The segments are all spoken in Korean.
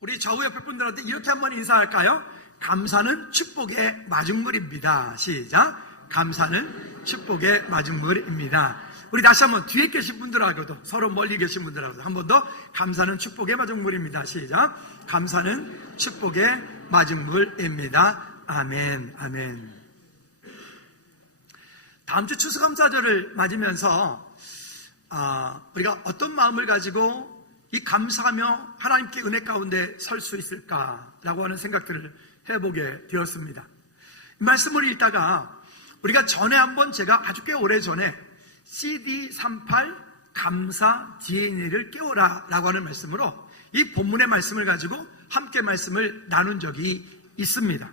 우리 좌우 옆에 분들한테 이렇게 한번 인사할까요? 감사는 축복의 마중물입니다. 시작. 감사는 축복의 마중물입니다. 우리 다시 한번 뒤에 계신 분들하고도, 서로 멀리 계신 분들하고도 한 번 더, 감사는 축복의 마중물입니다. 시작. 감사는 축복의 마중물입니다. 아멘, 아멘. 다음 주 추수감사절을 맞으면서 우리가 어떤 마음을 가지고 이 감사하며 하나님께 은혜 가운데 설 수 있을까라고 하는 생각들을 해보게 되었습니다. 이 말씀을 읽다가 우리가 전에 한번, 제가 아주 꽤 오래 전에 CD38 감사 DNA를 깨워라 라고 하는 말씀으로 이 본문의 말씀을 가지고 함께 말씀을 나눈 적이 있습니다.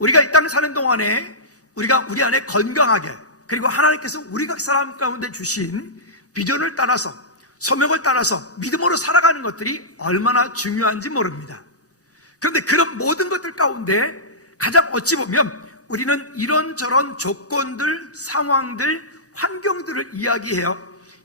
우리가 이 땅 사는 동안에 우리가 우리 안에 건강하게, 그리고 하나님께서 우리 각 사람 가운데 주신 비전을 따라서, 소명을 따라서 믿음으로 살아가는 것들이 얼마나 중요한지 모릅니다. 그런데 그런 모든 것들 가운데 가장 어찌 보면 우리는 이런저런 조건들, 상황들, 환경들을 이야기해요.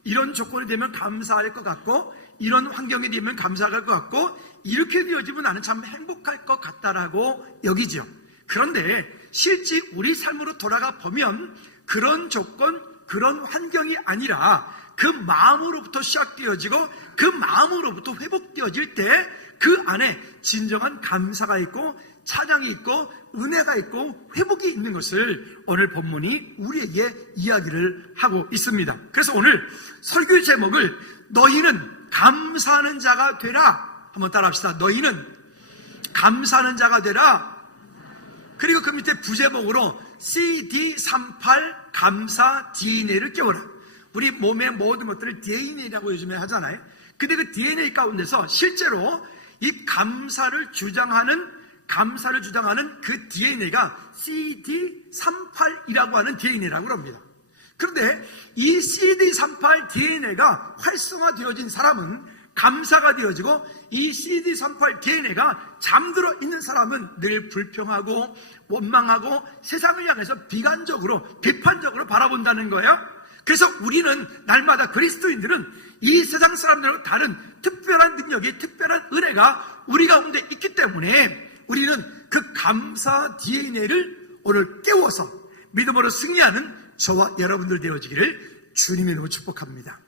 이런 조건이 되면 감사할 것 같고, 이런 환경이 되면 감사할 것 같고, 이렇게 되어지면 나는 참 행복할 것 같다라고 여기죠. 그런데 실제 우리 삶으로 돌아가 보면 그런 조건, 그런 환경이 아니라 그 마음으로부터 시작되어지고 그 마음으로부터 회복되어질 때 그 안에 진정한 감사가 있고 찬양이 있고 은혜가 있고 회복이 있는 것을 오늘 본문이 우리에게 이야기를 하고 있습니다. 그래서 오늘 설교의 제목을 너희는 감사하는 자가 되라, 한번 따라합시다. 너희는 감사하는 자가 되라. 그리고 그 밑에 부제목으로 CD38 감사 DNA를 깨워라. 우리 몸의 모든 것들을 DNA라고 요즘에 하잖아요. 근데 그 DNA 가운데서 실제로 이 감사를 주장하는 그 DNA가 CD38이라고 하는 DNA라고 합니다. 그런데 이 CD38 DNA가 활성화되어진 사람은 감사가 되어지고, 이 CD38 DNA가 잠들어 있는 사람은 늘 불평하고 원망하고 세상을 향해서 비관적으로, 비판적으로 바라본다는 거예요. 그래서 우리는 날마다, 그리스도인들은 이 세상 사람들과 다른 특별한 능력이, 특별한 은혜가 우리 가운데 있기 때문에 우리는 그 감사 DNA를 오늘 깨워서 믿음으로 승리하는 저와 여러분들 되어지기를 주님의 이름으로 축복합니다.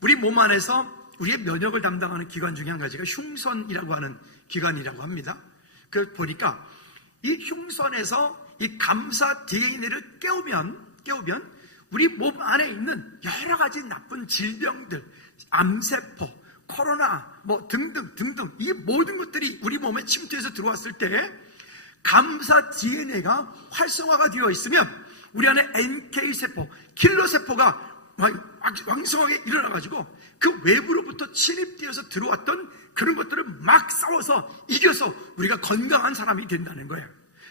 우리 몸 안에서 우리의 면역을 담당하는 기관 중에 한 가지가 흉선이라고 하는 기관이라고 합니다. 그 보니까 이 흉선에서 이 감사 DNA를 깨우면 우리 몸 안에 있는 여러 가지 나쁜 질병들, 암세포, 코로나 등등 이 모든 것들이 우리 몸에 침투해서 들어왔을 때 감사 DNA가 활성화가 되어 있으면 우리 안에 NK세포, 킬러세포가 왕성하게 일어나가지고 그 외부로부터 침입되어서 들어왔던 그런 것들을 막 싸워서 이겨서 우리가 건강한 사람이 된다는 거예요.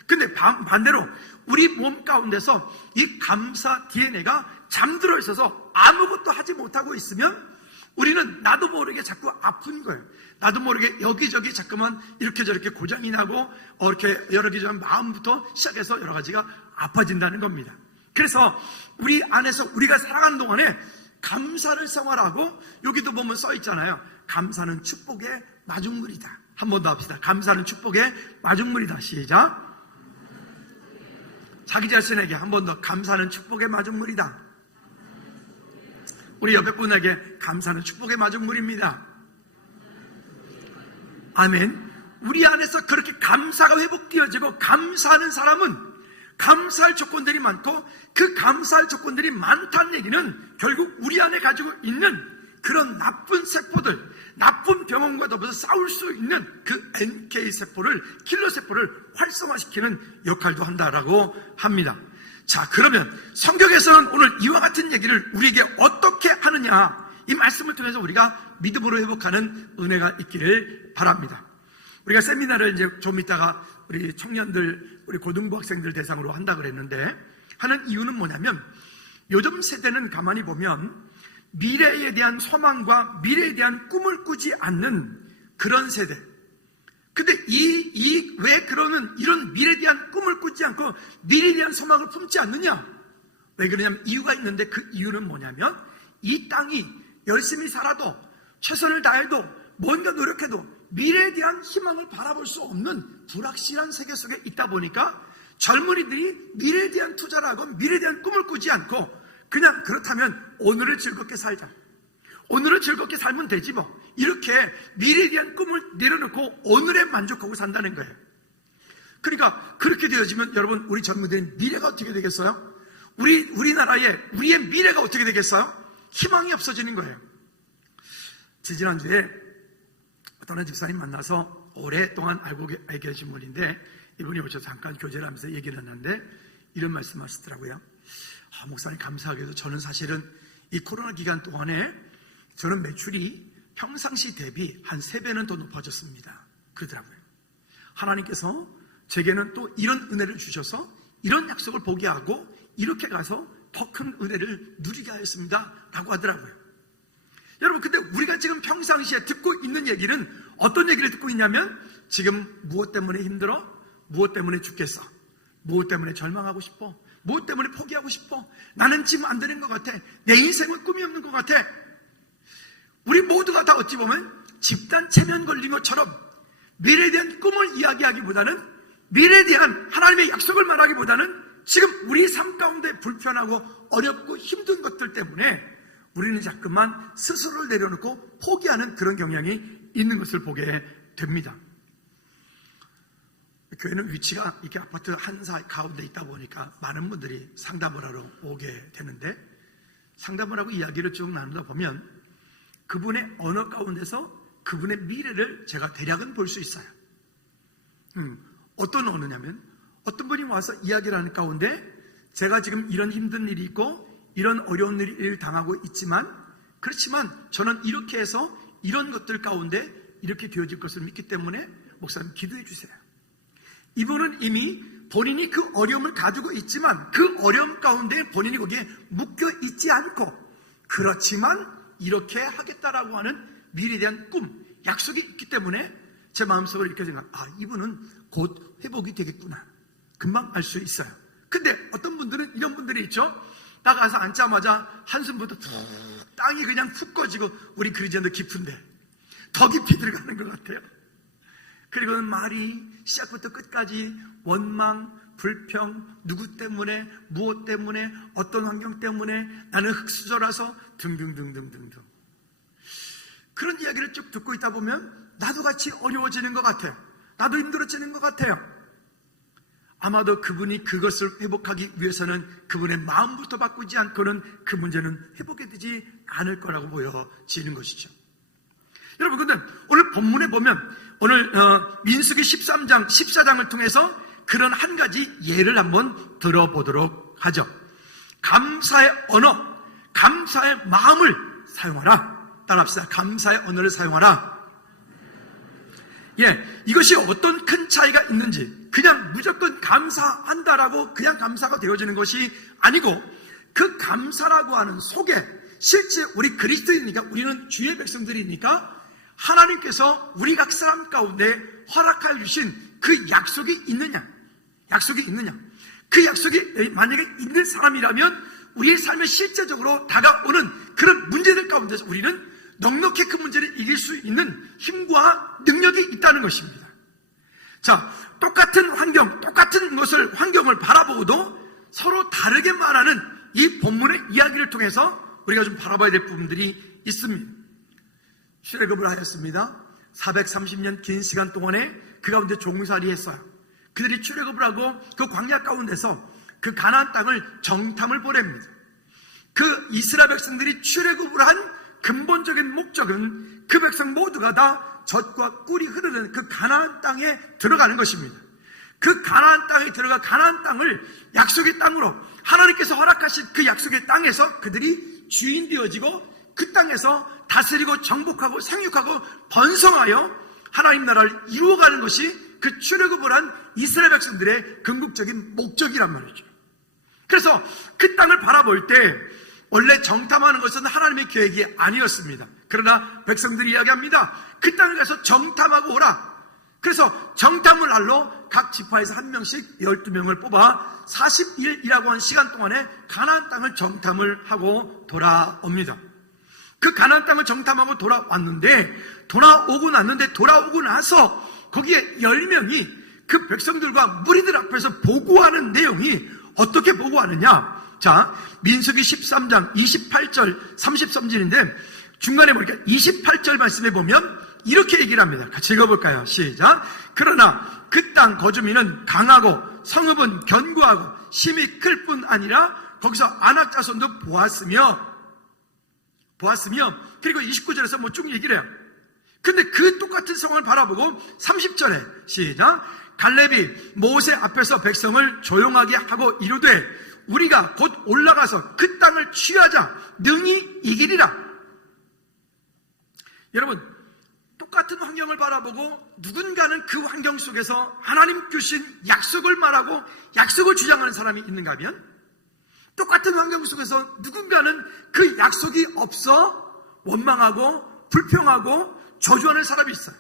근데 반대로 우리 몸 가운데서 이 감사 DNA가 잠들어 있어서 아무것도 하지 못하고 있으면 우리는 나도 모르게 자꾸 아픈 거예요. 나도 모르게 여기저기 자꾸만 이렇게 저렇게 고장이 나고 이렇게 여러 가지 마음부터 시작해서 여러 가지가 아파진다는 겁니다. 그래서 우리 안에서 우리가 살아가는 동안에 감사를 생활하고, 여기도 보면 써 있잖아요. 감사는 축복의 마중물이다. 한 번 더 합시다. 감사는 축복의 마중물이다. 시작. 자기 자신에게 한 번 더, 감사는 축복의 마중물이다. 우리 옆에 분에게 감사는 축복의 마중물입니다. 아멘. 우리 안에서 그렇게 감사가 회복되어지고 감사하는 사람은 감사할 조건들이 많고, 그 감사할 조건들이 많다는 얘기는 결국 우리 안에 가지고 있는 그런 나쁜 세포들, 나쁜 병원과 더불어서 싸울 수 있는 그 NK세포를, 킬러세포를 활성화시키는 역할도 한다라고 합니다. 자, 그러면 성경에서는 오늘 이와 같은 얘기를 우리에게 어떻게 하느냐, 이 말씀을 통해서 우리가 믿음으로 회복하는 은혜가 있기를 바랍니다. 우리가 세미나를 이제 좀 이따가 우리 청년들, 우리 고등부 학생들 대상으로 한다 그랬는데, 하는 이유는 뭐냐면, 요즘 세대는 가만히 보면 미래에 대한 소망과 미래에 대한 꿈을 꾸지 않는 그런 세대. 근데 왜 그러는 이런 미래에 대한 꿈을 꾸지 않고 미래에 대한 소망을 품지 않느냐? 왜 그러냐면 이유가 있는데, 그 이유는 뭐냐면, 이 땅이 열심히 살아도, 최선을 다해도, 뭔가 노력해도 미래에 대한 희망을 바라볼 수 없는 불확실한 세계 속에 있다 보니까 젊은이들이 미래에 대한 투자를 하고 미래에 대한 꿈을 꾸지 않고 그냥 그렇다면 오늘을 즐겁게 살자. 오늘을 즐겁게 살면 되지 뭐. 이렇게 미래에 대한 꿈을 내려놓고 오늘에 만족하고 산다는 거예요. 그러니까 그렇게 되어지면 여러분, 우리 젊은이들의 미래가 어떻게 되겠어요? 우리의 미래가 어떻게 되겠어요? 희망이 없어지는 거예요. 지지난주에 어떤 집사님 만나서 오랫동안 알고 계신 분인데 이분이 오셔서 잠깐 교제를 하면서 얘기를 했는데 이런 말씀 하시더라고요. 목사님, 감사하게도 저는 사실은 이 코로나 기간 동안에 저는 매출이 평상시 대비 한 3배는 더 높아졌습니다. 그러더라고요. 하나님께서 제게는 또 이런 은혜를 주셔서 이런 약속을 보게 하고 이렇게 가서 더 큰 은혜를 누리게 하였습니다 라고 하더라고요. 여러분, 근데 우리가 지금 평상시에 듣고 있는 얘기는 어떤 얘기를 듣고 있냐면 지금 무엇 때문에 힘들어? 무엇 때문에 죽겠어? 무엇 때문에 절망하고 싶어? 무엇 때문에 포기하고 싶어? 나는 지금 안 되는 것 같아. 내 인생은 꿈이 없는 것 같아. 우리 모두가 다 어찌 보면 집단 체면 걸린 것처럼 미래에 대한 꿈을 이야기하기보다는, 미래에 대한 하나님의 약속을 말하기보다는 지금 우리 삶 가운데 불편하고 어렵고 힘든 것들 때문에 우리는 자꾸만 스스로를 내려놓고 포기하는 그런 경향이 있는 것을 보게 됩니다. 교회는 위치가 이렇게 아파트 한 가운데 있다 보니까 많은 분들이 상담을 하러 오게 되는데, 상담을 하고 이야기를 쭉 나누다 보면 그분의 언어 가운데서 그분의 미래를 제가 대략은 볼 수 있어요. 어떤 언어냐면, 어떤 분이 와서 이야기를 하는 가운데 제가 지금 이런 힘든 일이 있고 이런 어려운 일을 당하고 있지만, 그렇지만 저는 이렇게 해서 이런 것들 가운데 이렇게 되어질 것을 믿기 때문에 목사님 기도해 주세요. 이분은 이미 본인이 그 어려움을 가지고 있지만 그 어려움 가운데 본인이 거기에 묶여 있지 않고, 그렇지만 이렇게 하겠다라고 하는 미래에 대한 꿈, 약속이 있기 때문에 제 마음속으로 이렇게 생각, 이분은 곧 회복이 되겠구나. 금방 알 수 있어요. 근데 어떤 분들은 이런 분들이 있죠. 나가서 앉자마자 한숨부터 툭, 땅이 그냥 푹 꺼지고, 우리 그리전도 깊은데 더 깊이 들어가는 것 같아요. 그리고는 말이 시작부터 끝까지 원망, 불평, 누구 때문에, 무엇 때문에, 어떤 환경 때문에, 나는 흙수저라서 등등등등등등. 그런 이야기를 쭉 듣고 있다 보면 나도 같이 어려워지는 것 같아요. 나도 힘들어지는 것 같아요. 아마도 그분이 그것을 회복하기 위해서는 그분의 마음부터 바꾸지 않고는 그 문제는 회복이 되지 않을 거라고 보여지는 것이죠. 여러분, 근데 오늘 본문에 보면 오늘 민수기 13장, 14장을 통해서 그런 한 가지 예를 한번 들어보도록 하죠. 감사의 언어, 감사의 마음을 사용하라. 따라합시다. 감사의 언어를 사용하라. 이것이 어떤 큰 차이가 있는지, 그냥 무조건 감사한다라고 그냥 감사가 되어지는 것이 아니고, 그 감사라고 하는 속에 실제 우리 그리스도인이니까, 우리는 주의 백성들이니까 하나님께서 우리 각 사람 가운데 허락하여 주신 그 약속이 있느냐, 그 약속이 만약에 있는 사람이라면 우리의 삶에 실제적으로 다가오는 그런 문제들 가운데서 우리는 넉넉히 그 문제를 이길 수 있는 힘과 능력이 있다는 것입니다. 자, 똑같은 환경을 바라보고도 서로 다르게 말하는 이 본문의 이야기를 통해서 우리가 좀 바라봐야 될 부분들이 있습니다. 출애굽을 하였습니다. 430년 긴 시간 동안에 그 가운데 종살이 했어요. 그들이 출애굽을 하고 그 광야 가운데서 그 가나안 땅을 정탐을 보냅니다. 그 이스라엘 백성들이 출애굽을 한 근본적인 목적은 그 백성 모두가 다 젖과 꿀이 흐르는 그 가나안 땅에 들어가는 것입니다. 그 가나안 땅에 들어가 가나안 땅을 약속의 땅으로, 하나님께서 허락하신 그 약속의 땅에서 그들이 주인 되어지고 그 땅에서 다스리고 정복하고 생육하고 번성하여 하나님 나라를 이루어가는 것이 그 출애굽을 한 이스라엘 백성들의 궁극적인 목적이란 말이죠. 그래서 그 땅을 바라볼 때 원래 정탐하는 것은 하나님의 계획이 아니었습니다. 그러나 백성들이 이야기합니다. 그 땅을 가서 정탐하고 오라. 그래서 정탐을 날로 각 지파에서 한 명씩 12명을 뽑아 40일이라고 한 시간 동안에 가나안 땅을 정탐을 하고 돌아옵니다. 그 가나안 땅을 정탐하고 돌아왔는데 돌아오고 났는데, 돌아오고 나서 거기에 10명이 그 백성들과 무리들 앞에서 보고하는 내용이 어떻게 보고하느냐? 자, 민수기 13장 28절 33절인데 중간에 보니까 28절 말씀에 보면 이렇게 얘기를 합니다. 같이 읽어볼까요? 시작. 그러나 그 땅 거주민은 강하고 성읍은 견고하고 심이 클 뿐 아니라 거기서 아낙 자손도 보았으며 그리고 29절에서 뭐 쭉 얘기를 해요. 근데 그 똑같은 상황을 바라보고 30절에 시작. 갈렙이 모세 앞에서 백성을 조용하게 하고 이르되 우리가 곧 올라가서 그 땅을 취하자 능히 이기리라. 여러분, 똑같은 환경을 바라보고 누군가는 그 환경 속에서 하나님 주신 약속을 말하고 약속을 주장하는 사람이 있는가 하면, 똑같은 환경 속에서 누군가는 그 약속이 없어 원망하고 불평하고 저주하는 사람이 있어요.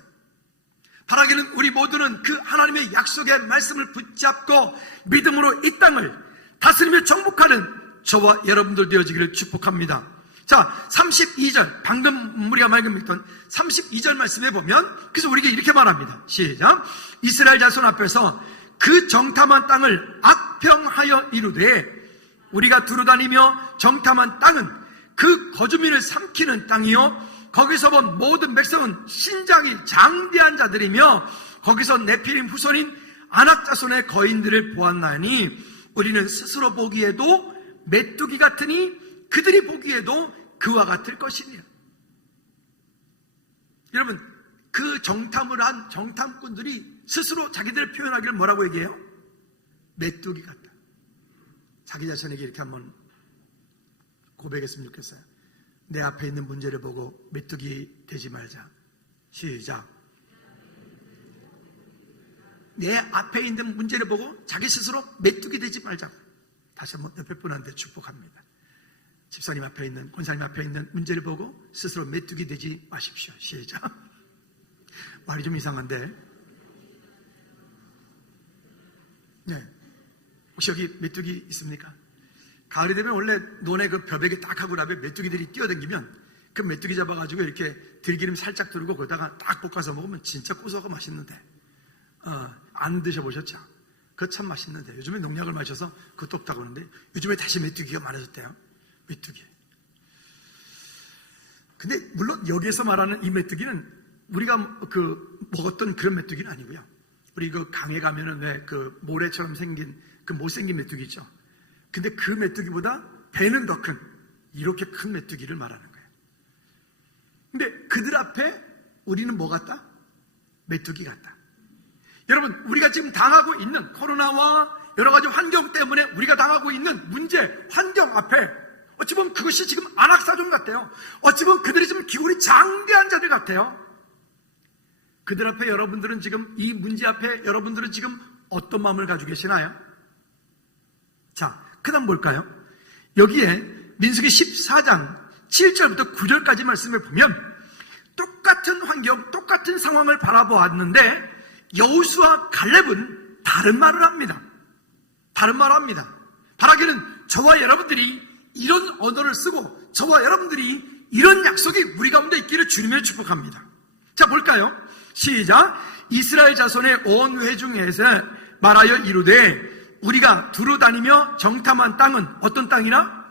바라기는 우리 모두는 그 하나님의 약속의 말씀을 붙잡고 믿음으로 이 땅을 다스리며 정복하는 저와 여러분들 되어지기를 축복합니다. 자, 32절, 방금 우리가 말씀했던 32절 말씀에 보면, 그래서 우리에게 이렇게 말합니다. 시작. 이스라엘 자손 앞에서 그 정탐한 땅을 악평하여 이르되 우리가 두루다니며 정탐한 땅은 그 거주민을 삼키는 땅이요 거기서 본 모든 백성은 신장이 장대한 자들이며 거기서 네피림 후손인 아낙 자손의 거인들을 보았나니 우리는 스스로 보기에도 메뚜기 같으니 그들이 보기에도 그와 같을 것이니라. 여러분, 그 정탐을 한 정탐꾼들이 스스로 자기들을 표현하기를 뭐라고 얘기해요? 메뚜기 같다. 자기 자신에게 이렇게 한번 고백했으면 좋겠어요. 내 앞에 있는 문제를 보고 메뚜기 되지 말자. 시작. 내 앞에 있는 문제를 보고 자기 스스로 메뚜기 되지 말자고. 다시 한번 옆에 분한테 축복합니다. 집사님 앞에 있는, 권사님 앞에 있는 문제를 보고 스스로 메뚜기 되지 마십시오. 시작. 말이 좀 이상한데. 네. 혹시 여기 메뚜기 있습니까? 가을이 되면 원래 논에 그 벼베개 딱 하고 나면 메뚜기들이 뛰어다니면 그 메뚜기 잡아가지고 이렇게 들기름 살짝 두르고 거기다가 딱 볶아서 먹으면 진짜 고소하고 맛있는데, 안 드셔보셨죠? 그거 참 맛있는데 요즘에 농약을 마셔서 그것도 없다고 하는데 요즘에 다시 메뚜기가 많아졌대요. 메뚜기. 근데 물론 여기에서 말하는 이 메뚜기는 우리가 그 먹었던 그런 메뚜기는 아니고요. 우리 그 강에 가면은 왜 그 모래처럼 생긴 그 못생긴 메뚜기 있죠. 근데 그 메뚜기보다 배는 더 큰, 이렇게 큰 메뚜기를 말하는 거예요. 근데 그들 앞에 우리는 뭐 같다? 메뚜기 같다. 여러분, 우리가 지금 당하고 있는 코로나와 여러 가지 환경 때문에 우리가 당하고 있는 문제, 환경 앞에 어찌 보면 그것이 지금 안악사종 같아요. 어찌 보면 그들이 지금 기울이 장대한 자들 같아요. 그들 앞에 여러분들은 지금, 이 문제 앞에 여러분들은 지금 어떤 마음을 가지고 계시나요? 자, 그 다음 볼까요? 여기에 민수기 14장 7절부터 9절까지 말씀을 보면 똑같은 환경, 똑같은 상황을 바라보았는데 여호수아 갈렙은 다른 말을 합니다. 다른 말을 합니다. 바라기는 저와 여러분들이 이런 언어를 쓰고 저와 여러분들이 이런 약속이 우리 가운데 있기를 주님을 축복합니다. 자, 볼까요? 시작. 이스라엘 자손의 온 회중에서 말하여 이르되 우리가 두루 다니며 정탐한 땅은 어떤 땅이라?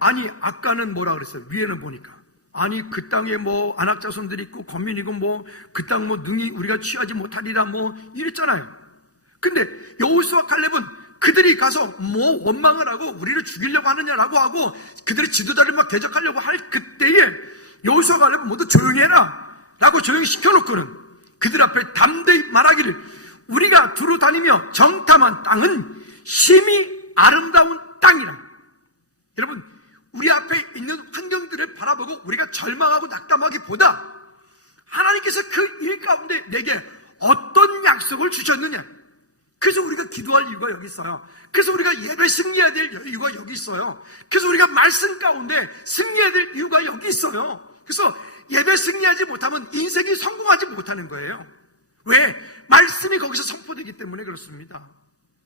아니, 아까는 뭐라 그랬어요? 위에는 보니까 아니, 그 땅에 뭐 아낙 자손들이 있고 거민이고 뭐 그 땅 뭐 능히 우리가 취하지 못하리라 뭐 이랬잖아요. 근데 여호수아 갈렙은 그들이 가서 뭐 원망을 하고 우리를 죽이려고 하느냐라고 하고 그들의 지도자를 막 대적하려고 할 그때에 여호수아 갈렙은 모두 조용히 해라 라고 조용히 시켜놓고는 그들 앞에 담대히 말하기를 우리가 두루 다니며 정탐한 땅은 심히 아름다운 땅이라. 여러분, 우리 앞에 있는 환경들을 바라보고 우리가 절망하고 낙담하기보다 하나님께서 그 일 가운데 내게 어떤 약속을 주셨느냐. 그래서 우리가 기도할 이유가 여기 있어요. 그래서 우리가 예배 승리해야 될 이유가 여기 있어요. 그래서 우리가 말씀 가운데 승리해야 될 이유가 여기 있어요. 그래서 예배 승리하지 못하면 인생이 성공하지 못하는 거예요. 왜? 말씀이 거기서 선포되기 때문에 그렇습니다.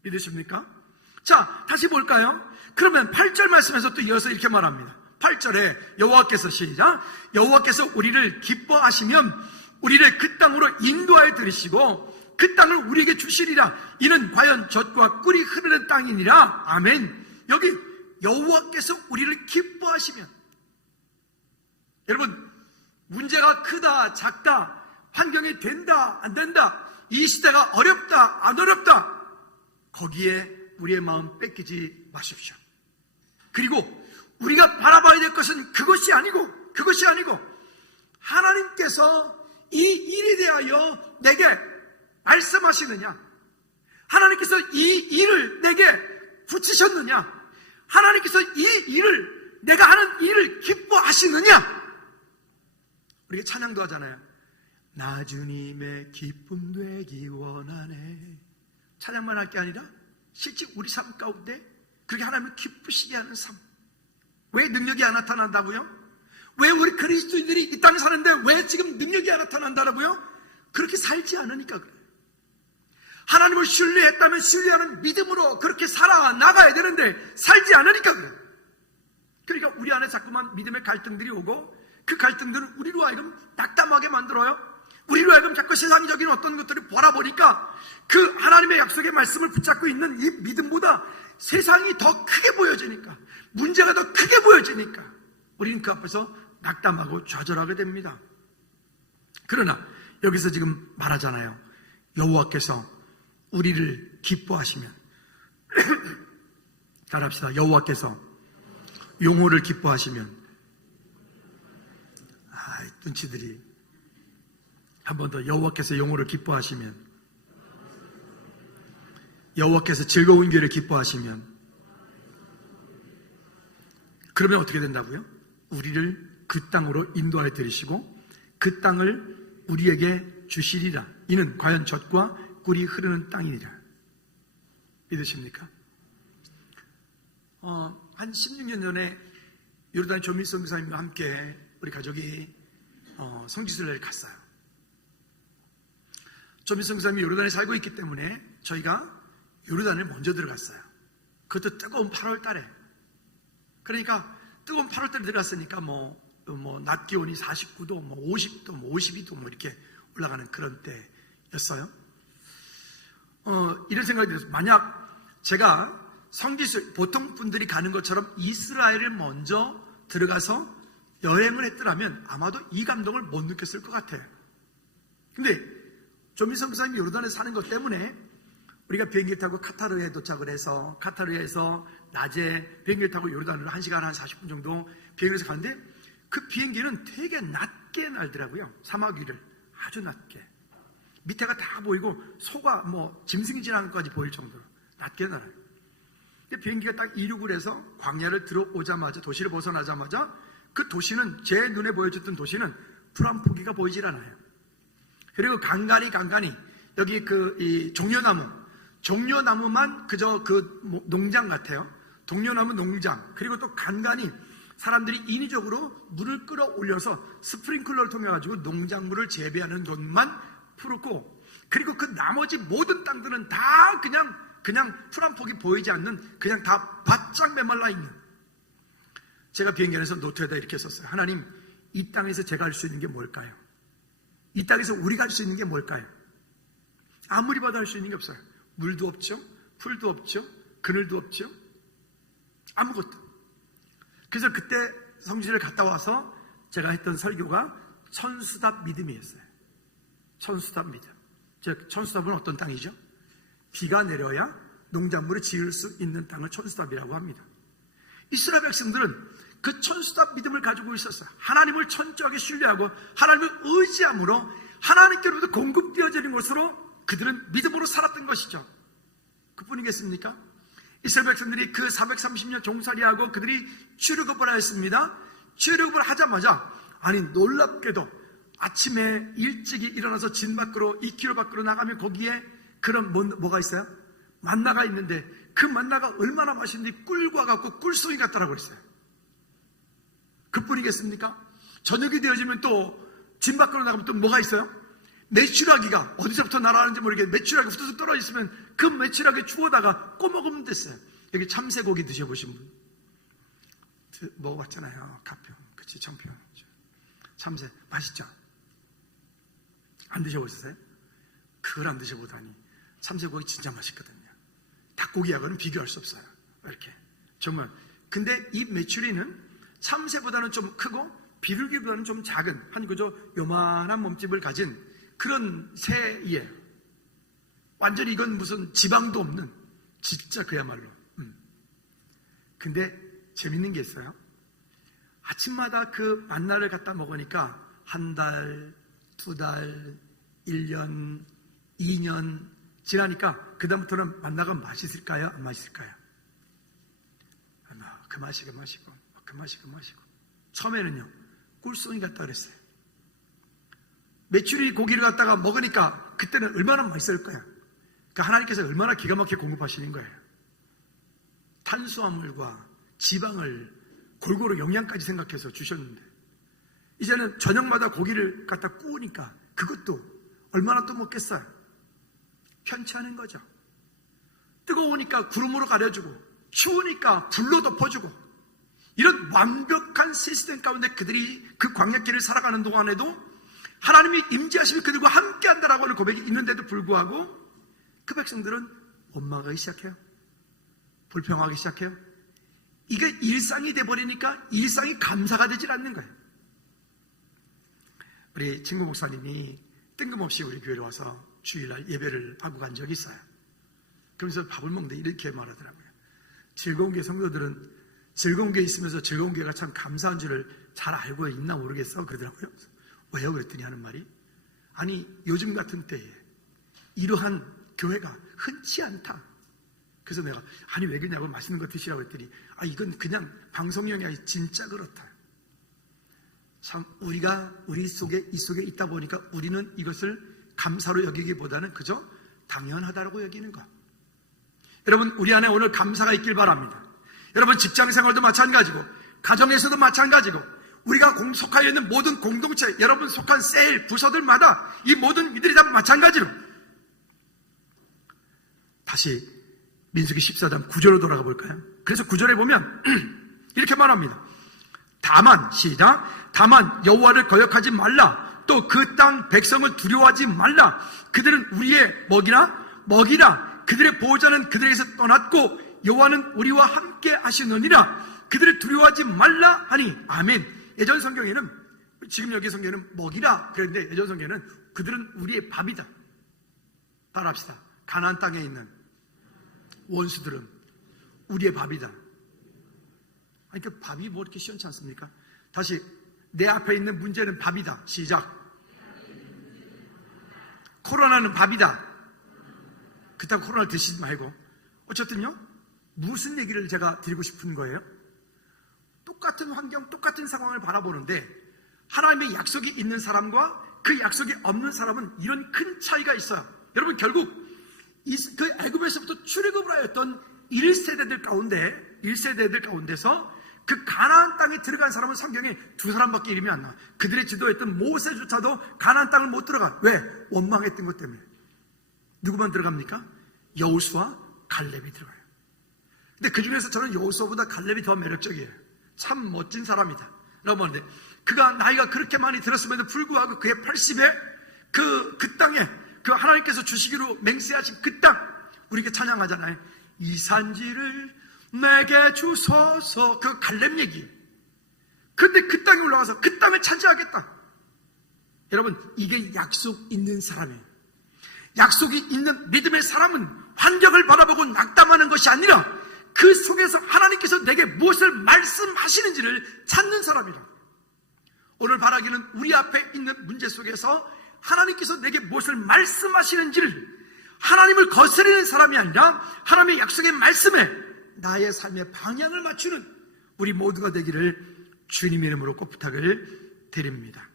믿으십니까? 자, 다시 볼까요? 그러면 8절 말씀에서 또 이어서 이렇게 말합니다. 8절에 여호와께서 시작, 여호와께서 우리를 기뻐하시면 우리를 그 땅으로 인도하여 들으시고 그 땅을 우리에게 주시리라. 이는 과연 젖과 꿀이 흐르는 땅이니라. 아멘. 여기 여호와께서 우리를 기뻐하시면, 여러분, 문제가 크다 작다, 환경이 된다 안 된다, 이 시대가 어렵다 안 어렵다, 거기에 우리의 마음 뺏기지 마십시오. 그리고 우리가 바라봐야 될 것은 그것이 아니고 하나님께서 이 일에 대하여 내게 말씀하시느냐, 하나님께서 이 일을 내게 붙이셨느냐, 하나님께서 이 일을, 내가 하는 일을 기뻐하시느냐. 우리가 찬양도 하잖아요. 나 주님의 기쁨 되기 원하네. 찬양만 할 게 아니라 실제 우리 삶 가운데 그렇게 하나님을 기쁘시게 하는 삶. 왜 능력이 안 나타난다고요? 왜 우리 그리스도인들이 이 땅에 사는데 왜 지금 능력이 안 나타난다고요? 그렇게 살지 않으니까 그래요. 하나님을 신뢰했다면 신뢰하는 믿음으로 그렇게 살아나가야 되는데 살지 않으니까 그래요. 그러니까 우리 안에 자꾸만 믿음의 갈등들이 오고, 그 갈등들은 우리로 하여금 낙담하게 만들어요. 우리로 하여금 자꾸 세상적인 어떤 것들을 바라보니까 그 하나님의 약속의 말씀을 붙잡고 있는 이 믿음보다 세상이 더 크게 보여지니까, 문제가 더 크게 보여지니까 우리는 그 앞에서 낙담하고 좌절하게 됩니다. 그러나 여기서 지금 말하잖아요. 여호와께서 우리를 기뻐하시면 따라합시다. 여호와께서 용호를 기뻐하시면. 눈치들이 한 번 더. 여호와께서 용호를 기뻐하시면, 여호와께서 즐거운 길을 기뻐하시면, 그러면 어떻게 된다고요? 우리를 그 땅으로 인도하여 들이시고 그 땅을 우리에게 주시리라. 이는 과연 젖과 꿀이 흐르는 땅이니라. 믿으십니까? 한 16년 전에 요르단 조민수 목사님과 함께 우리 가족이 성지순례를 갔어요. 조민수 목사님이 요르단에 살고 있기 때문에 저희가 요르단을 먼저 들어갔어요. 그것도 뜨거운 8월 달에. 그러니까 뜨거운 8월 달에 들어갔으니까 낮 기온이 49도, 50도, 52도 이렇게 올라가는 그런 때였어요. 이런 생각이 들었어요. 만약 제가 보통 분들이 가는 것처럼 이스라엘을 먼저 들어가서 여행을 했더라면 아마도 이 감동을 못 느꼈을 것 같아요. 근데 조민성 목사님이 요르단에 사는 것 때문에 우리가 비행기를 타고 카타르에 도착을 해서, 카타르에서 낮에 비행기를 타고 요르단으로 1시간 한 40분 정도 비행을 해서 가는데, 그 비행기는 되게 낮게 날더라고요. 사막 위를 아주 낮게. 밑에가 다 보이고 소가 짐승이 지나는 것까지 보일 정도로 낮게 날아요. 근데 비행기가 딱 이륙을 해서 광야를 들어오자마자, 도시를 벗어나자마자 그 도시는, 제 눈에 보여줬던 도시는 풀 한 포기가 보이질 않아요. 그리고 간간히 여기 이 종려나무만 그저 농장 같아요. 종려나무 농장. 그리고 또 간간히 사람들이 인위적으로 물을 끌어올려서 스프링클러를 통해 가지고 농작물을 재배하는 곳만 푸르고, 그리고 그 나머지 모든 땅들은 다 그냥 풀 한 폭이 보이지 않는, 그냥 다 바짝 메말라 있는. 제가 비행기 안에서 노트에다 이렇게 썼어요. 하나님, 이 땅에서 제가 할 수 있는 게 뭘까요? 이 땅에서 우리가 할 수 있는 게 뭘까요? 아무리 봐도 할 수 있는 게 없어요. 물도 없죠, 풀도 없죠, 그늘도 없죠, 아무것도. 그래서 그때 성지를 갔다 와서 제가 했던 설교가 천수답 믿음이었어요. 천수답 믿음. 즉, 천수답은 어떤 땅이죠? 비가 내려야 농작물을 지을 수 있는 땅을 천수답이라고 합니다. 이스라엘 백성들은 그 천수답 믿음을 가지고 있었어요. 하나님을 철저하게 신뢰하고 하나님을 의지함으로 하나님께로부터 공급되어지는 것으로 그들은 믿음으로 살았던 것이죠. 그뿐이겠습니까? 이스라엘 백성들이 그 430년 종살이하고 그들이 출애굽을 하였습니다. 출애굽을 하자마자, 아니 놀랍게도 아침에 일찍이 일어나서 진 밖으로 2km 밖으로 나가면 거기에 그런 뭐가 있어요? 만나가 있는데, 그 만나가 얼마나 맛있는지 꿀과 같고 꿀송이 같다라고 그랬어요. 그뿐이겠습니까? 저녁이 되어지면 또 진 밖으로 나가면 또 뭐가 있어요? 메추라기가 어디서부터 날아가는지 모르겠는데 메추라기 흩어져 떨어져 있으면 그 메추라기 주워다가 꼬먹으면 됐어요. 여기 참새고기 드셔보신 분? 먹어봤잖아요. 가평, 그치, 청평. 참새 맛있죠? 안 드셔보셨어요? 그걸 안 드셔보다니. 참새고기 진짜 맛있거든요. 닭고기하고는 비교할 수 없어요. 이렇게 정말. 근데 이 메추리는 참새보다는 좀 크고 비둘기보다는 좀 작은 한 그저 요만한 몸집을 가진 그런 새예요. 완전히 이건 무슨 지방도 없는 진짜 그야말로. 근데 재밌는 게 있어요. 아침마다 그 만나를 갖다 먹으니까 한 달, 두 달, 1년, 2년 지나니까 그 다음부터는 만나가 맛있을까요? 안 맛있을까요? 그 맛이 그 맛이고 그 맛이 그 맛이고. 처음에는요 꿀송이 같다 그랬어요. 메추리 고기를 갖다가 먹으니까 그때는 얼마나 맛있을 거야. 그러니까 하나님께서 얼마나 기가 막히게 공급하시는 거예요. 탄수화물과 지방을 골고루 영양까지 생각해서 주셨는데 이제는 저녁마다 고기를 갖다 구우니까 그것도 얼마나 또 먹겠어요. 편치 않은 거죠. 뜨거우니까 구름으로 가려주고 추우니까 불로 덮어주고 이런 완벽한 시스템 가운데 그들이 그 광야길을 살아가는 동안에도 하나님이 임재하심이 그들과 함께한다라고 하는 고백이 있는데도 불구하고 그 백성들은 원망하기 시작해요. 불평하기 시작해요. 이게 일상이 돼버리니까 일상이 감사가 되질 않는 거예요. 우리 친구 목사님이 뜬금없이 우리 교회에 와서 주일날 예배를 하고 간 적이 있어요. 그러면서 밥을 먹는데 이렇게 말하더라고요. 즐거운 게 성도들은 즐거운 게 있으면서 즐거운 게가 참 감사한 줄을 잘 알고 있나 모르겠어 그러더라고요. 왜요? 그랬더니 하는 말이 아니 요즘 같은 때에 이러한 교회가 흔치 않다. 그래서 내가 아니 왜 그러냐고 맛있는 거 드시라고 했더니 이건 그냥 방송용이 아니라 진짜 그렇다. 참 우리가 우리 속에 이 속에 있다 보니까 우리는 이것을 감사로 여기기보다는 그저 당연하다고 여기는 것. 여러분 우리 안에 오늘 감사가 있길 바랍니다. 여러분 직장생활도 마찬가지고 가정에서도 마찬가지고 우리가 속하여 있는 모든 공동체 여러분 속한 셀 부서들마다 이 모든 이들이 다 마찬가지로 다시 민수기 14장 9절로 돌아가 볼까요? 그래서 9절에 보면 이렇게 말합니다. 다만 시작 다만 여호와를 거역하지 말라 또 그 땅 백성을 두려워하지 말라 그들은 우리의 먹이라 그들의 보호자는 그들에게서 떠났고 여호와는 우리와 함께 하시느니라 그들을 두려워하지 말라 하니 아멘. 예전 성경에는 지금 여기 성경에는 먹이라 그랬는데 예전 성경에는 그들은 우리의 밥이다. 따라합시다. 가나안 땅에 있는 원수들은 우리의 밥이다. 아니 그 밥이 뭐 이렇게 시원치 않습니까? 다시 내 앞에 있는 문제는 밥이다. 시작. 코로나는 밥이다. 그렇다고 코로나를 드시지 말고 어쨌든요 무슨 얘기를 제가 드리고 싶은 거예요? 똑같은 환경 똑같은 상황을 바라보는데 하나님의 약속이 있는 사람과 그 약속이 없는 사람은 이런 큰 차이가 있어요. 여러분 결국 그 애굽에서부터 출애굽을 하였던 1세대들 가운데서 그 가나안 땅에 들어간 사람은 성경에 2사람밖에 이름이 안 나와. 그들의 지도했던 모세조차도 가나안 땅을 못 들어가. 왜? 원망했던 것 때문에. 누구만 들어갑니까? 여호수아, 갈렙이 들어가요. 근데 그 중에서 저는 여호수아보다 갈렙이 더 매력적이에요. 참 멋진 사람이다 라고 하는데 그가 나이가 그렇게 많이 들었음에도 불구하고 그의 80에 그 땅에 그 하나님께서 주시기로 맹세하신 그 땅 우리가 찬양하잖아요. 이 산지를 내게 주소서 그 갈렙 얘기. 그런데 그 땅에 올라가서 그 땅을 차지하겠다. 여러분 이게 약속 있는 사람이에요. 약속이 있는 믿음의 사람은 환경을 바라보고 낙담하는 것이 아니라 그 속에서 하나님께서 내게 무엇을 말씀하시는지를 찾는 사람이라. 오늘 바라기는 우리 앞에 있는 문제 속에서 하나님께서 내게 무엇을 말씀하시는지를 하나님을 거스르는 사람이 아니라 하나님의 약속의 말씀에 나의 삶의 방향을 맞추는 우리 모두가 되기를 주님 이름으로 꼭 부탁을 드립니다.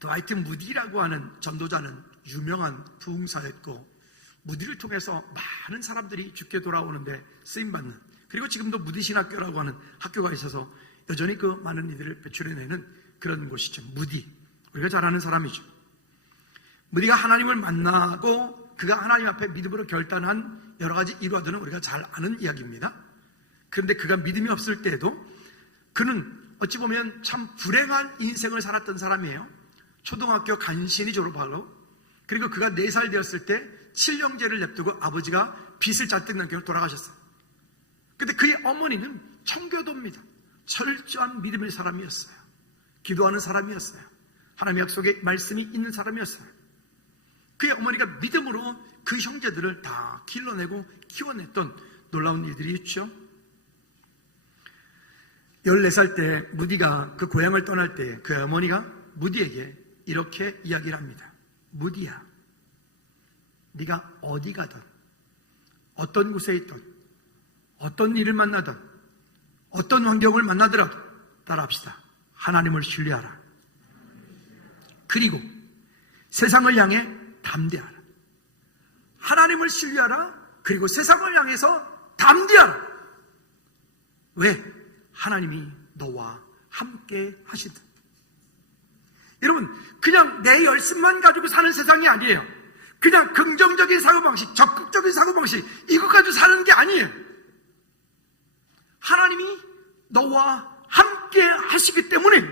드와이트 무디라고 하는 전도자는 유명한 부흥사였고 무디를 통해서 많은 사람들이 주께 돌아오는데 쓰임받는 그리고 지금도 무디 신학교라고 하는 학교가 있어서 여전히 그 많은 이들을 배출해내는 그런 곳이죠. 무디 우리가 잘 아는 사람이죠. 무디가 하나님을 만나고 그가 하나님 앞에 믿음으로 결단한 여러 가지 일화들은 우리가 잘 아는 이야기입니다. 그런데 그가 믿음이 없을 때에도 그는 어찌 보면 참 불행한 인생을 살았던 사람이에요. 초등학교 간신히 졸업하고, 그리고 그가 4살 되었을 때 칠형제를 냅두고 아버지가 빚을 잔뜩 남기고 돌아가셨어요. 근데 그의 어머니는 청교도입니다. 철저한 믿음의 사람이었어요. 기도하는 사람이었어요. 하나님의 약속의 말씀이 있는 사람이었어요. 그의 어머니가 믿음으로 그 형제들을 다 길러내고 키워냈던 놀라운 일들이 있죠. 14살 때 무디가 그 고향을 떠날 때 그 어머니가 무디에게 이렇게 이야기를 합니다. 무디야, 네가 어디 가든 어떤 곳에 있든 어떤 일을 만나든 어떤 환경을 만나더라도 따라합시다. 하나님을 신뢰하라. 그리고 세상을 향해 담대하라. 하나님을 신뢰하라. 그리고 세상을 향해서 담대하라. 왜? 하나님이 너와 함께 하시다. 여러분, 그냥 내 열심만 가지고 사는 세상이 아니에요. 그냥 긍정적인 사고방식, 적극적인 사고방식, 이것 가지고 사는 게 아니에요. 하나님이 너와 함께 하시기 때문에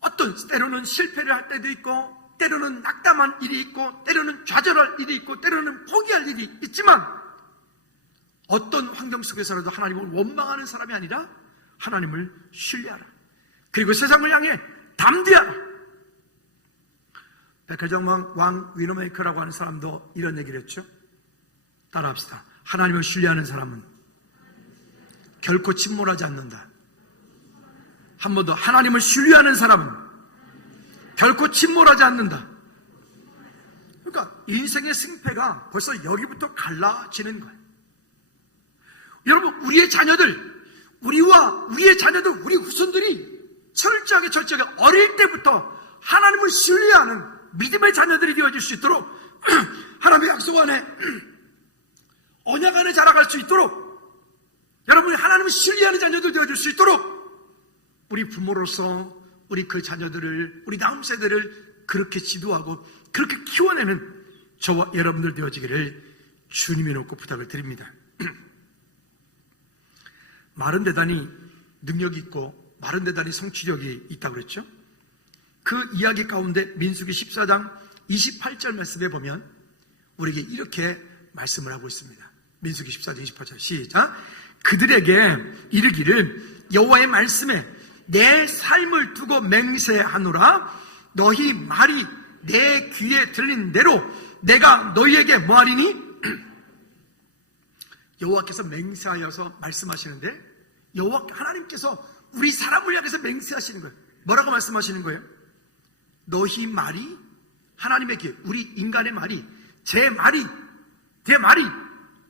어떤 때로는 실패를 할 때도 있고, 때로는 낙담한 일이 있고, 때로는 좌절할 일이 있고, 때로는 포기할 일이 있지만 어떤 환경 속에서라도 하나님을 원망하는 사람이 아니라 하나님을 신뢰하라. 그리고 세상을 향해 담대하라. 백화점 왕 위너메이커라고 하는 사람도 이런 얘기를 했죠. 따라합시다. 하나님을 신뢰하는 사람은 결코 침몰하지 않는다. 한 번 더. 하나님을 신뢰하는 사람은 결코 침몰하지 않는다. 그러니까 인생의 승패가 벌써 여기부터 갈라지는 거예요. 여러분, 우리의 자녀들, 우리와 우리의 자녀들, 우리 후손들이 철저하게 어릴 때부터 하나님을 신뢰하는 믿음의 자녀들이 되어질 수 있도록 하나님의 약속 안에 언약 안에 자라갈 수 있도록 여러분이 하나님을 신뢰하는 자녀들 되어질 수 있도록 우리 부모로서 우리 그 자녀들을, 우리 다음 세대를 그렇게 지도하고 그렇게 키워내는 저와 여러분들 되어지기를 주님이 놓고 부탁을 드립니다. 말은 대단히 능력이 있고 말은 대단히 성취력이 있다고 그랬죠. 그 이야기 가운데 민수기 14장 28절 말씀에 보면 우리에게 이렇게 말씀을 하고 있습니다. 민수기 14장 28절 시작. 그들에게 이르기를 여호와의 말씀에 내 삶을 두고 맹세하노라. 너희 말이 내 귀에 들린 대로 내가 너희에게 뭐하리니? 여호와께서 맹세하여서 말씀하시는데 여호와 하나님께서 우리 사람을 향해서 맹세하시는 거예요. 뭐라고 말씀하시는 거예요? 너희 말이 하나님의 귀에, 우리 인간의 말이, 제 말이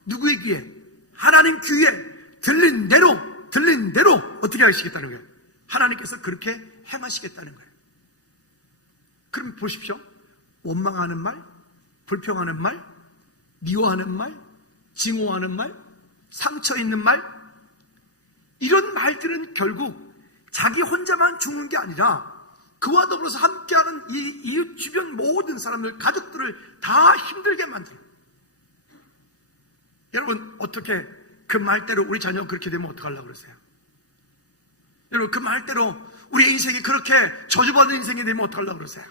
누구의 귀에? 하나님 귀에 들린 대로 어떻게 하시겠다는 거예요? 하나님께서 그렇게 행하시겠다는 거예요. 그럼 보십시오. 원망하는 말, 불평하는 말, 미워하는 말, 증오하는 말, 상처 있는 말, 이런 말들은 결국 자기 혼자만 죽는 게 아니라 그와 더불어서 함께하는 이 이웃 주변 모든 사람들, 가족들을 다 힘들게 만들어요. 여러분, 어떻게 그 말대로 우리 자녀가 그렇게 되면 어떡하려고 그러세요? 여러분, 그 말대로 우리 인생이 그렇게 저주받은 인생이 되면 어떡하려고 그러세요?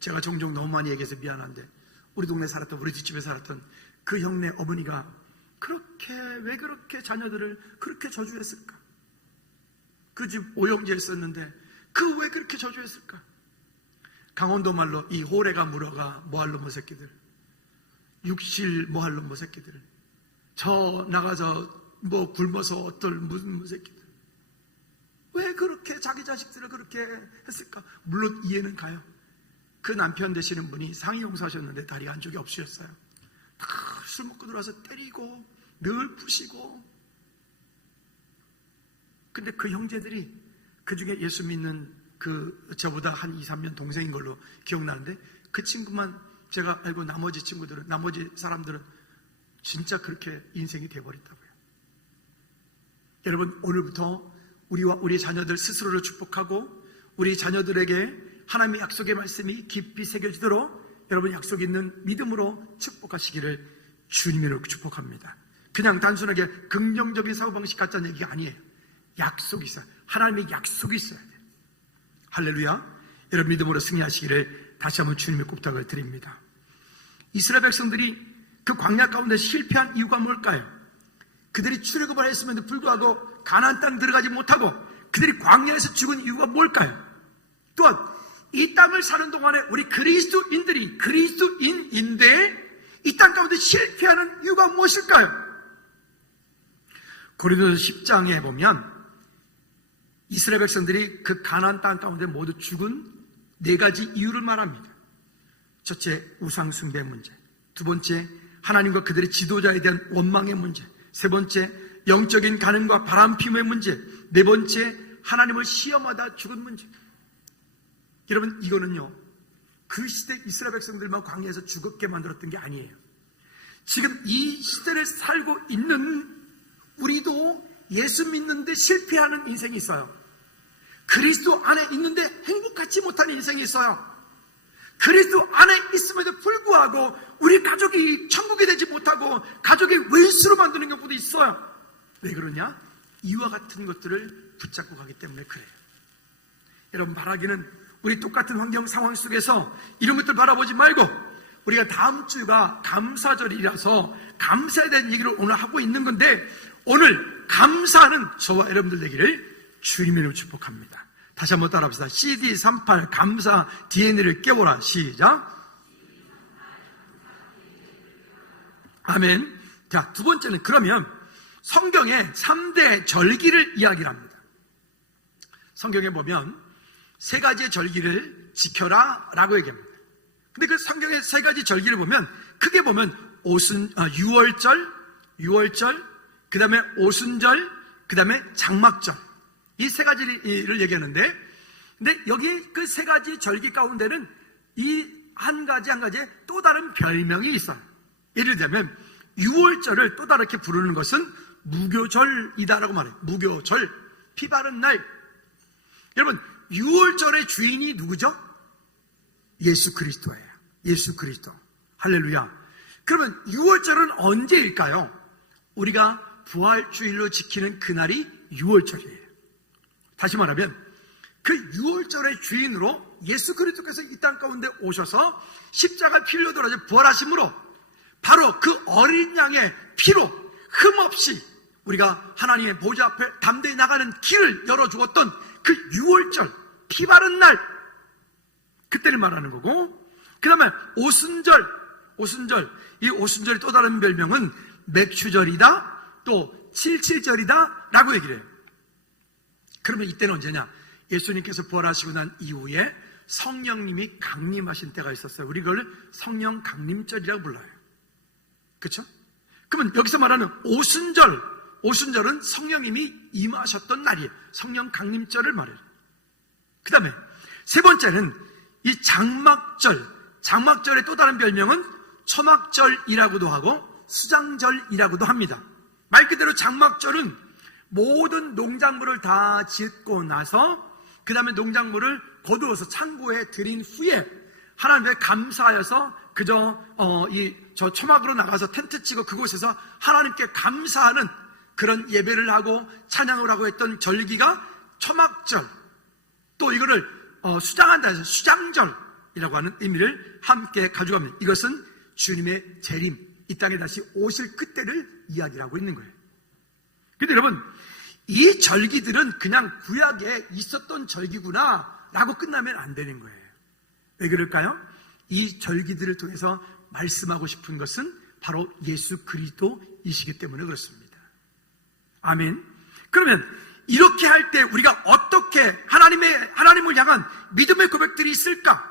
제가 종종 너무 많이 얘기해서 미안한데 우리 동네 살았던, 우리 뒷집에 살았던 그 형네 어머니가 왜 그렇게 자녀들을 그렇게 저주했을까? 그 집 5형제였었는데 왜 그렇게 저주했을까? 강원도 말로 이 호래가 물어가 뭐할놈의 새끼들, 육실 뭐할놈의 새끼들, 저 나가서 뭐 굶어서 어떨 무슨 새끼들, 왜 그렇게 자기 자식들을 그렇게 했을까? 물론 이해는 가요. 그 남편 되시는 분이 상위용사셨는데 다리 안쪽이 없으셨어요. 다 술 먹고 들어와서 때리고 늘 푸시고. 근데 그 형제들이 그 중에 예수 믿는 저보다 한 2, 3년 동생인 걸로 기억나는데 그 친구만 제가 알고 나머지 사람들은 진짜 그렇게 인생이 돼버렸다고요. 여러분, 오늘부터 우리와 우리 자녀들 스스로를 축복하고 우리 자녀들에게 하나님의 약속의 말씀이 깊이 새겨지도록 여러분 약속 있는 믿음으로 축복하시기를 주님으로 축복합니다. 그냥 단순하게 긍정적인 사고방식 같다는 얘기가 아니에요. 약속이 있어요. 하나님의 약속이 있어야 돼요. 할렐루야. 여러분 믿음으로 승리하시기를 다시 한번 주님의 부탁을 드립니다. 이스라엘 백성들이 그 광야 가운데 실패한 이유가 뭘까요? 그들이 출애굽을 했음에도 불구하고 가나안 땅 들어가지 못하고 그들이 광야에서 죽은 이유가 뭘까요? 또한 이 땅을 사는 동안에 우리 그리스도인인데 이 땅 가운데 실패하는 이유가 무엇일까요? 고린도서 10장에 보면 이스라엘 백성들이 그 가나안 땅 가운데 모두 죽은 4가지 이유를 말합니다. 첫째, 우상 숭배 문제. 두 번째, 하나님과 그들의 지도자에 대한 원망의 문제. 세 번째, 영적인 간음과 바람피움의 문제. 네 번째, 하나님을 시험하다 죽은 문제. 여러분, 이거는요, 그 시대 이스라엘 백성들만 광야에서 죽게 만들었던 게 아니에요. 지금 이 시대를 살고 있는 우리도 예수 믿는데 실패하는 인생이 있어요. 그리스도 안에 있는데 행복하지 못하는 인생이 있어요. 그리스도 안에 있음에도 불구하고 우리 가족이 천국이 되지 못하고 가족의 왼수로 만드는 경우도 있어요. 왜 그러냐? 이와 같은 것들을 붙잡고 가기 때문에 그래요. 여러분, 바라기는 우리 똑같은 환경 상황 속에서 이런 것들 바라보지 말고 우리가 다음 주가 감사절이라서 감사에 대한 얘기를 오늘 하고 있는 건데 오늘 감사하는 저와 여러분들 되기를 주님의 이름으로 축복합니다. 다시 한번 따라합시다. CD38 감사 DNA를 깨워라. 시작. 아멘. 자, 두 번째는 그러면 성경에 3대 절기를 이야기를 합니다. 성경에 보면 3가지의 절기를 지켜라 라고 얘기합니다. 근데 그 성경의 3가지 절기를 보면 크게 보면 유월절, 그 다음에 오순절, 그 다음에 장막절, 이 3가지를 얘기하는데, 근데 여기 그 3가지 절기 가운데는 이 한 가지 한 가지에 또 다른 별명이 있어요. 예를 들면 유월절을 또 다르게 부르는 것은 무교절이다라고 말해요. 무교절, 피 바른 날. 여러분, 유월절의 주인이 누구죠? 예수 그리스도예요. 예수 그리스도. 할렐루야. 그러면 유월절은 언제일까요? 우리가 부활주일로 지키는 그날이 유월절이에요. 다시 말하면 그 유월절의 주인으로 예수 그리스도께서 이 땅 가운데 오셔서 십자가 피 흘려 돌아져 부활하심으로 바로 그 어린 양의 피로 흠없이 우리가 하나님의 보좌 앞에 담대히 나가는 길을 열어주었던 그 유월절, 피 바른 날, 그때를 말하는 거고, 그 다음에 오순절, 이 오순절의 또 다른 별명은 맥추절이다, 또 칠칠절이다 라고 얘기를 해요. 그러면 이때는 언제냐? 예수님께서 부활하시고 난 이후에 성령님이 강림하신 때가 있었어요. 우리 그걸 성령 강림절이라고 불러요. 그렇죠? 그러면 여기서 말하는 오순절은 성령님이 임하셨던 날이에요. 성령 강림절을 말해요. 그 다음에 세 번째는 이 장막절의 또 다른 별명은 초막절이라고도 하고 수장절이라고도 합니다. 말 그대로 장막절은 모든 농작물을 다 짓고 나서 그 다음에 농작물을 거두어서 창고에 들인 후에 하나님께 감사하여서 그저 저 초막으로 나가서 텐트 치고 그곳에서 하나님께 감사하는 그런 예배를 하고 찬양을 하고 했던 절기가 초막절, 또 이거를 수장한다 해서 수장절이라고 하는 의미를 함께 가져갑니다. 이것은 주님의 재림, 이 땅에 다시 오실 그때를 이야기하고 있는 거예요. 근데 여러분, 이 절기들은 그냥 구약에 있었던 절기구나 라고 끝나면 안 되는 거예요. 왜 그럴까요? 이 절기들을 통해서 말씀하고 싶은 것은 바로 예수 그리스도이시기 때문에 그렇습니다. 아멘. 그러면 이렇게 할 때 우리가 어떻게 하나님을 향한 믿음의 고백들이 있을까?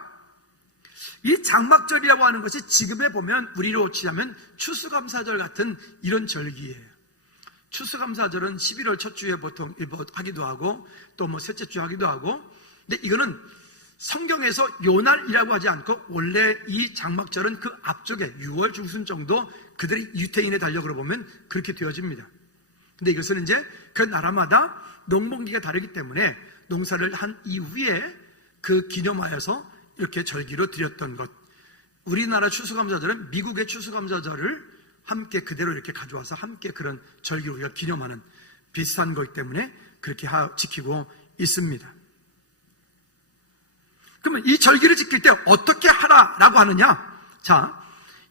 이 장막절이라고 하는 것이 지금에 보면 우리로 치자면 추수감사절 같은 이런 절기예요. 추수감사절은 11월 첫 주에 보통 하기도 하고 또 셋째 주에 하기도 하고, 근데 이거는 성경에서 요날이라고 하지 않고 원래 이 장막절은 그 앞쪽에 6월 중순 정도 그들이 유태인의 달력으로 보면 그렇게 되어집니다. 근데 이것은 이제 그 나라마다 농번기가 다르기 때문에 농사를 한 이후에 그 기념하여서 이렇게 절기로 드렸던 것. 우리나라 추수감사절은 미국의 추수감사절을 함께 그대로 이렇게 가져와서 함께 그런 절기를 우리가 기념하는 비슷한 거기 때문에 그렇게 지키고 있습니다. 그러면 이 절기를 지킬 때 어떻게 하라라고 하느냐? 자,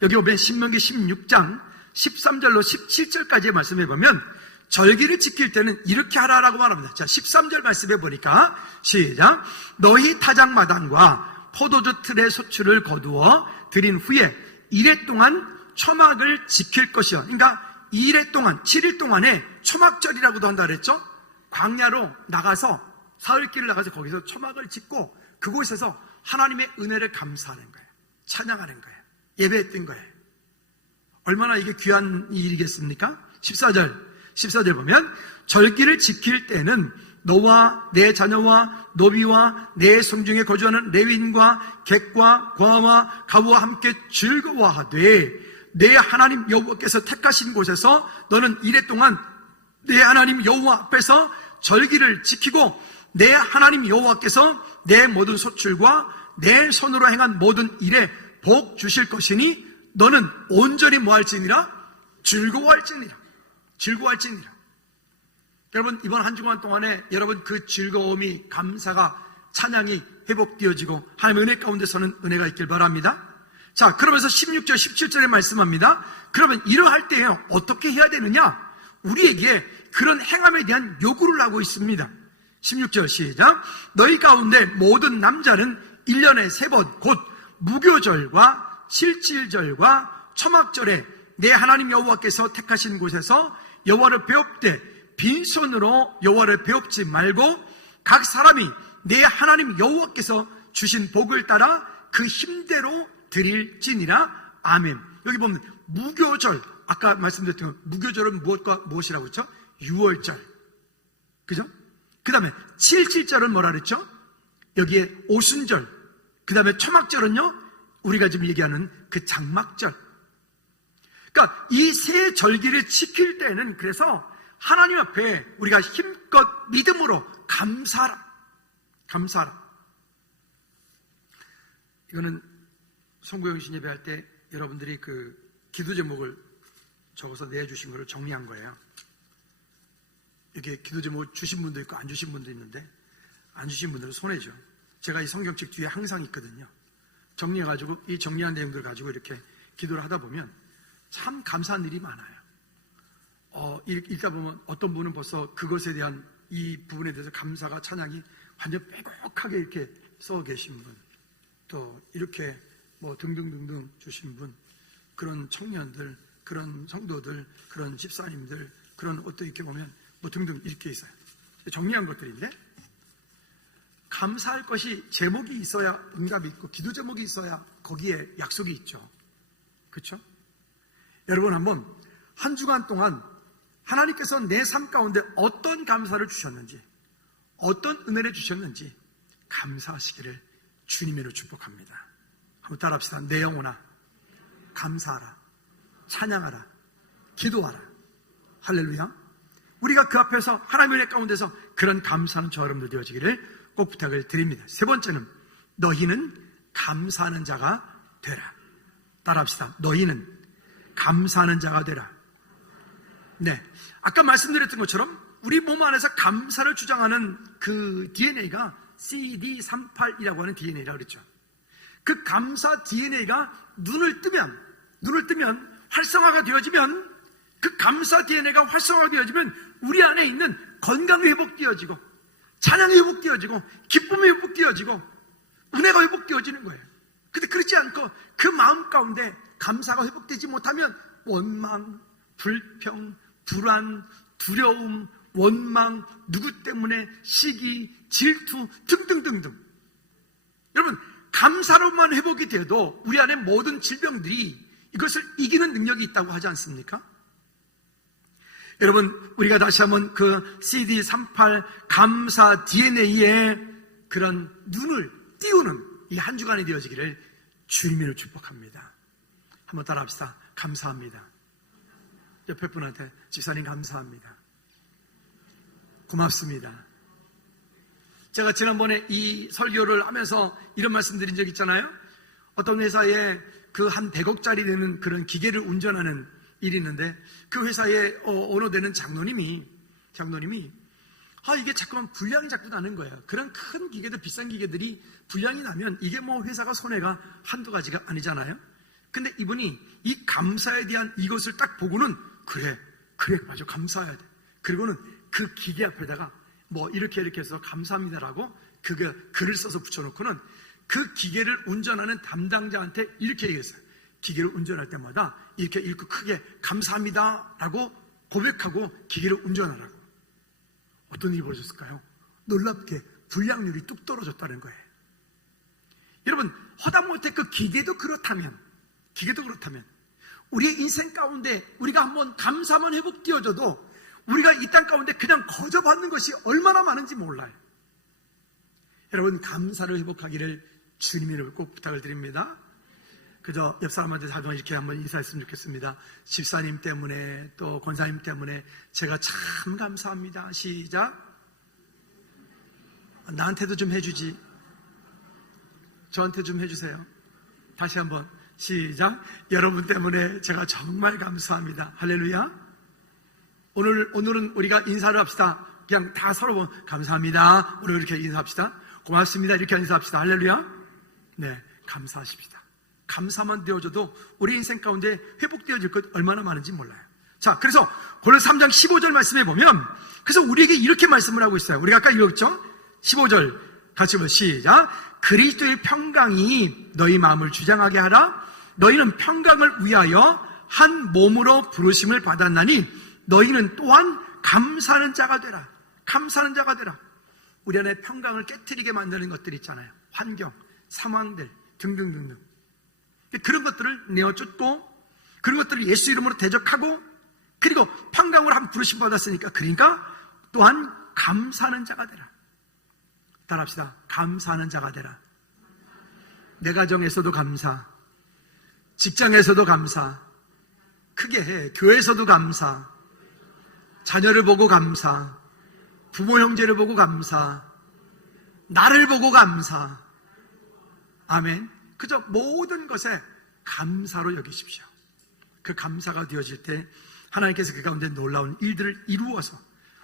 여기 보면 신명기 16장 13절로 17절까지의 말씀해 보면 절기를 지킬 때는 이렇게 하라라고 말합니다. 자, 13절 말씀해 보니까 시작. 너희 타작마당과 포도주 틀의 소출을 거두어 들인 후에 2일 동안 초막을 지킬 것이요. 그러니까 2일 동안, 7일 동안에 초막절이라고도 한다 그랬죠? 광야로 나가서, 사흘길을 나가서 거기서 초막을 짓고 그곳에서 하나님의 은혜를 감사하는 거예요. 찬양하는 거예요. 예배했던 거예요. 얼마나 이게 귀한 일이겠습니까? 14절 보면 절기를 지킬 때는 너와 내 자녀와 노비와 내 성중에 거주하는 레위인과 객과 과와 가부와 함께 즐거워하되 내 하나님 여호와께서 택하신 곳에서 너는 이래 동안 내 하나님 여호와 앞에서 절기를 지키고 내 하나님 여호와께서 내 모든 소출과 내 손으로 행한 모든 일에 복 주실 것이니 너는 온전히 뭐할지니라? 즐거워할지니라. 여러분, 이번 한 주간 동안에 여러분 그 즐거움이, 감사가, 찬양이 회복되어지고 하나님의 은혜 가운데서는 은혜가 있길 바랍니다. 자, 그러면서 16절 17절에 말씀합니다. 그러면 이러할 때 어떻게 해야 되느냐? 우리에게 그런 행함에 대한 요구를 하고 있습니다. 16절 시작. 너희 가운데 모든 남자는 1년에 3번 곧 무교절과 실질절과 초막절에 내 하나님 여호와께서 택하신 곳에서 여호와를 배웁되 빈손으로 여호와를 배웁지 말고 각 사람이 내 하나님 여호와께서 주신 복을 따라 그 힘대로 드릴지니라. 아멘. 여기 보면 무교절, 아까 말씀드렸던 무교절은 무엇과 무엇이라고 했죠? 6월절, 그죠? 그 다음에 7.7절은 뭐라 그랬죠? 여기에 오순절, 그 다음에 초막절은요, 우리가 지금 얘기하는 그 장막절. 그러니까 이 세 절기를 지킬 때는 그래서 하나님 앞에 우리가 힘껏 믿음으로 감사하라. 이거는 송구영신 예배할 때 여러분들이 그 기도 제목을 적어서 내주신 거를 정리한 거예요. 이렇게 기도 제목 주신 분도 있고 안 주신 분도 있는데 안 주신 분들은 손해죠. 제가 이 성경책 뒤에 항상 있거든요. 정리해가지고 이 정리한 내용들 가지고 이렇게 기도를 하다 보면 참 감사한 일이 많아요. 읽다 보면 어떤 분은 벌써 그것에 대한 이 부분에 대해서 감사가, 찬양이 완전 빼곡하게 이렇게 써 계신 분, 또 이렇게 뭐 등등등등 주신 분, 그런 청년들, 그런 성도들, 그런 집사님들, 그런 어떤 이렇게 보면 뭐 등등 이렇게 있어요. 정리한 것들인데, 감사할 것이 제목이 있어야 응답이 있고 기도 제목이 있어야 거기에 약속이 있죠. 그렇죠? 여러분 한번 한 주간 동안 하나님께서 내 삶 가운데 어떤 감사를 주셨는지, 어떤 은혜를 주셨는지 감사하시기를 주님으로 축복합니다. 한번 따라합시다. 내 영혼아 감사하라, 찬양하라, 기도하라. 할렐루야. 우리가 그 앞에서 하나님의 은혜 가운데서 그런 감사하는 저 여러분들 되어지기를 꼭 부탁을 드립니다. 세 번째는 너희는 감사하는 자가 되라. 따라합시다. 너희는 감사하는 자가 되라. 네, 아까 말씀드렸던 것처럼 우리 몸 안에서 감사를 주장하는 그 DNA가 CD38이라고 하는 DNA라고 그랬죠. 그 감사 DNA가 눈을 뜨면 활성화가 되어지면, 그 감사 DNA가 활성화가 되어지면 우리 안에 있는 건강이 회복되어지고, 찬양이 회복되어지고, 기쁨이 회복되어지고, 은혜가 회복되어지는 거예요. 근데 그렇지 않고 그 마음 가운데 감사가 회복되지 못하면 원망, 불평, 불안, 두려움, 원망, 누구 때문에 시기, 질투 등등등등. 여러분, 감사로만 회복이 돼도 우리 안에 모든 질병들이 이것을 이기는 능력이 있다고 하지 않습니까? 여러분, 우리가 다시 한번 그 CD38 감사 DNA에 그런 눈을 띄우는 이 한 주간이 되어지기를 주님으로 축복합니다. 한번 따라합시다. 감사합니다. 옆에 분한테 집사님 감사합니다. 고맙습니다. 제가 지난번에 이 설교를 하면서 이런 말씀 드린 적 있잖아요. 어떤 회사에 그 한 100억짜리 되는 그런 기계를 운전하는 일이 있는데 그 회사의 오너되는 장로님이 이게 자꾸만 불량이 자꾸 나는 거예요. 그런 큰 기계들, 비싼 기계들이 불량이 나면 이게 뭐 회사가 손해가 한두 가지가 아니잖아요. 근데 이분이 이 감사에 대한 이것을 딱 보고는 그래 맞아, 감사해야 돼. 그리고는 그 기계 앞에다가 뭐 이렇게 해서 감사합니다라고 글을 써서 붙여놓고는 그 기계를 운전하는 담당자한테 이렇게 얘기했어요. 기계를 운전할 때마다 이렇게 읽고 크게 감사합니다라고 고백하고 기계를 운전하라고. 어떤 일이 벌어졌을까요? 놀랍게 불량률이 뚝 떨어졌다는 거예요. 여러분, 허다못해 그 기계도 그렇다면 우리의 인생 가운데 우리가 한번 감사만 회복 띄워줘도 우리가 이 땅 가운데 그냥 거저받는 것이 얼마나 많은지 몰라요. 여러분, 감사를 회복하기를 주님의 이름으로 꼭 부탁을 드립니다. 그저 옆 사람한테 자동으로 이렇게 한번 인사했으면 좋겠습니다. 집사님 때문에 또 권사님 때문에 제가 참 감사합니다. 시작. 나한테도 좀 해주지. 저한테 좀 해주세요. 다시 한번 시작. 여러분 때문에 제가 정말 감사합니다. 할렐루야. 오늘은 우리가 인사를 합시다. 그냥 다 서로 감사합니다. 오늘 이렇게 인사합시다. 고맙습니다. 이렇게 인사합시다. 할렐루야. 네, 감사하십시다. 감사만 되어줘도 우리 인생 가운데 회복되어질 것 얼마나 많은지 몰라요. 자, 그래서 고린도 3장 15절 말씀에 보면, 그래서 우리에게 이렇게 말씀을 하고 있어요. 우리가 아까 읽었죠? 15절 같이 보면 시작. 그리스도의 평강이 너희 마음을 주장하게 하라. 너희는 평강을 위하여 한 몸으로 부르심을 받았나니 너희는 또한 감사하는 자가 되라. 감사하는 자가 되라. 우리 안에 평강을 깨트리게 만드는 것들이 있잖아요. 환경, 상황들 등등등등. 그런 것들을 내어쫓고 그런 것들을 예수 이름으로 대적하고 그리고 평강으로 한 부르심 받았으니까 그러니까 또한 감사하는 자가 되라. 따라합시다. 감사하는 자가 되라. 내 가정에서도 감사, 직장에서도 감사, 크게 해. 교회에서도 감사, 자녀를 보고 감사, 부모 형제를 보고 감사, 나를 보고 감사. 아멘. 그저 모든 것에 감사로 여기십시오. 그 감사가 되어질 때 하나님께서 그 가운데 놀라운 일들을 이루어서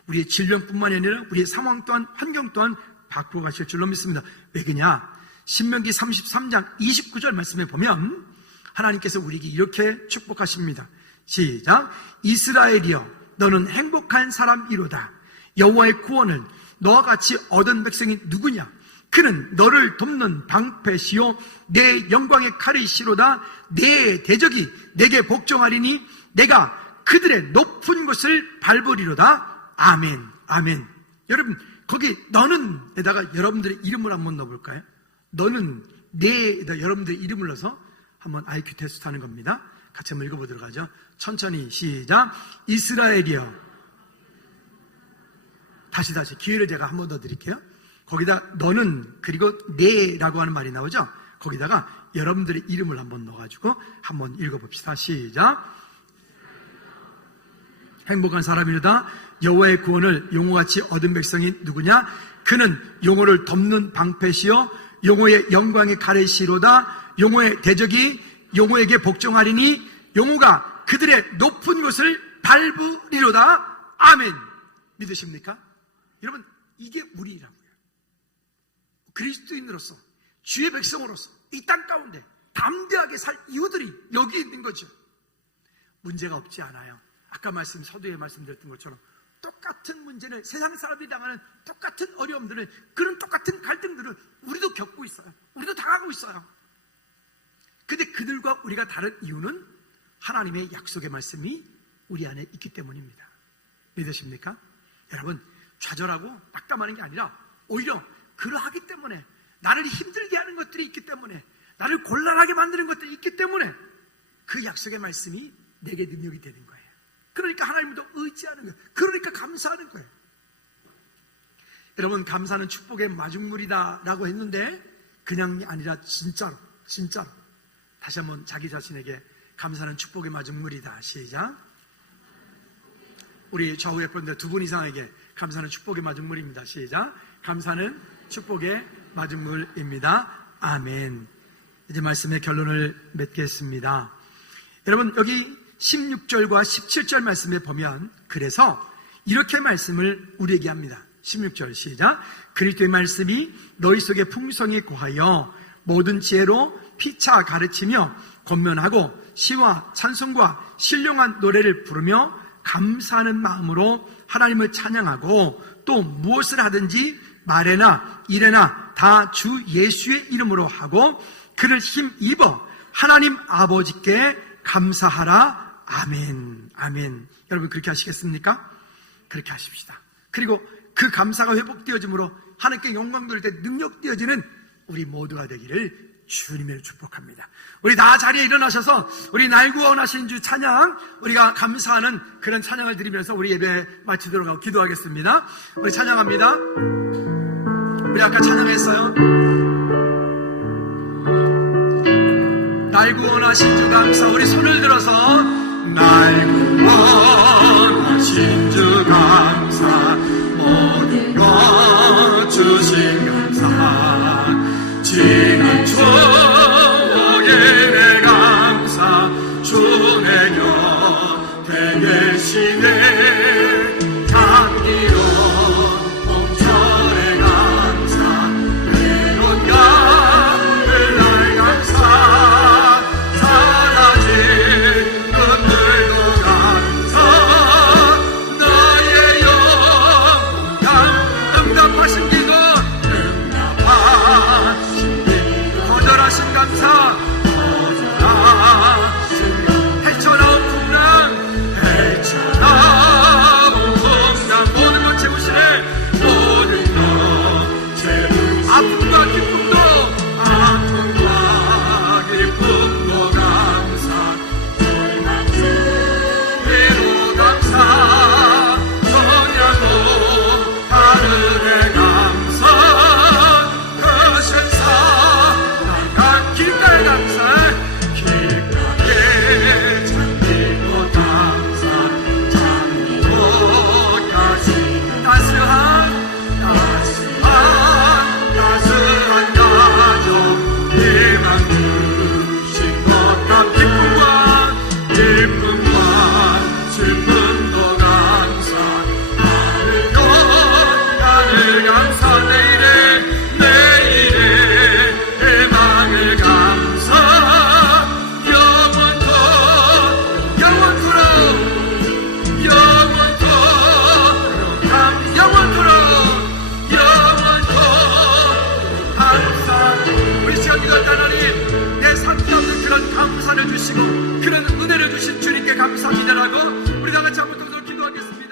우리의 질병뿐만 아니라 우리의 상황 또한 환경 또한 바꾸어 가실 줄로 믿습니다. 왜 그러냐? 신명기 33장 29절 말씀에 보면 하나님께서 우리에게 이렇게 축복하십니다. 시작. 이스라엘이여 너는 행복한 사람이로다. 여호와의 구원을 너와 같이 얻은 백성이 누구냐? 그는 너를 돕는 방패시요 내 영광의 칼이시로다. 내 대적이 내게 복종하리니 내가 그들의 높은 곳을 밟으리로다. 아멘. 아멘. 여러분, 거기 너는에다가 여러분들의 이름을 한번 넣어볼까요? 너는 내에다 여러분들의 이름을 넣어서 한번 IQ 테스트 하는 겁니다. 같이 한번 읽어보도록 하죠. 천천히 시작. 이스라엘이여. 다시 기회를 제가 한번 더 드릴게요. 거기다 너는 그리고 내라고 하는 말이 나오죠. 거기다가 여러분들의 이름을 한번 넣어가지고 한번 읽어봅시다. 시작. 행복한 사람이로다. 여호와의 구원을 용호같이 얻은 백성이 누구냐? 그는 용호를 덮는 방패시요 용호의 영광의 가래시로다. 용호의 대적이 용호에게 복종하리니 용호가 그들의 높은 곳을 밟으리로다. 아멘. 믿으십니까? 여러분, 이게 우리라고요. 그리스도인으로서 주의 백성으로서 이 땅 가운데 담대하게 살 이유들이 여기 있는 거죠. 문제가 없지 않아요. 아까 서두에 말씀드렸던 것처럼 똑같은 문제를 세상 사람들이 당하는 똑같은 어려움들을 그런 똑같은 갈등들을 우리도 겪고 있어요. 우리도 당하고 있어요. 근데 그들과 우리가 다른 이유는 하나님의 약속의 말씀이 우리 안에 있기 때문입니다. 믿으십니까? 여러분, 좌절하고 낙담하는 게 아니라 오히려 그러하기 때문에 나를 힘들게 하는 것들이 있기 때문에 나를 곤란하게 만드는 것들이 있기 때문에 그 약속의 말씀이 내게 능력이 되는 거예요. 그러니까 하나님도 의지하는 거예요. 그러니까 감사하는 거예요. 여러분, 감사는 축복의 마중물이다 라고 했는데 그냥이 아니라 진짜로 다시 한번 자기 자신에게 감사는 축복의 마중물이다. 시작. 우리 좌우에 분들 두 분 이상에게 감사는 축복의 마중물입니다. 시작. 감사는 축복의 마중물입니다. 아멘. 이제 말씀의 결론을 맺겠습니다. 여러분, 여기 16절과 17절 말씀에 보면 그래서 이렇게 말씀을 우리에게 합니다. 16절 시작. 그리스도의 말씀이 너희 속에 풍성히 고하여 모든 지혜로 피차 가르치며 권면하고 시와 찬송과 신령한 노래를 부르며 감사하는 마음으로 하나님을 찬양하고 또 무엇을 하든지 말에나 일에나 다 주 예수의 이름으로 하고 그를 힘입어 하나님 아버지께 감사하라. 아멘. 아멘. 여러분 그렇게 하시겠습니까? 그렇게 하십시다. 그리고 그 감사가 회복되어짐으로 하나님께 영광 돌릴 때 능력되어지는 우리 모두가 되기를 주님을 축복합니다. 우리 다 자리에 일어나셔서 우리 날 구원하신 주 찬양, 우리가 감사하는 그런 찬양을 드리면서 우리 예배 마치도록 하고 기도하겠습니다. 우리 찬양합니다. 우리 아까 찬양했어요. 날 구원하신 주 감사. 우리 손을 들어서 날 구원하신 주 감사, 모든 것 주신 감사, 지난 추억에 내 감사, 주 내 곁에 계시네. 향기로운 봄철의 감사, 외로운 가을 날 감사, 사라진 눈물도 감사, 나의 영광 응답하신 기도, 거절하신 감사, 거절하신 헤쳐나온 풍랑, 헤쳐나온 풍랑, 모든 것 채우시네. 모든 것 채우시네. 아픔과 기쁨도, 아픔과 기쁨도 감사, 위로 감사, 성량도 하늘의 감사, 거센사 길가의 감사, 길가의 장미꽃 감사, 장미꽃까지 따스한 가정, 희망 주신 것감, 기쁨과 슬픔도 감사, 하늘 감사, 내일의 희망을 감사, 영원토록 감사. 우리 시간 기도할 때 하나님, 내 삶에 없는 그런 감사를 주시고 그런 은혜를 주신 주님께 감사합니다라고 우리 다 같이 한번 더 기도하겠습니다.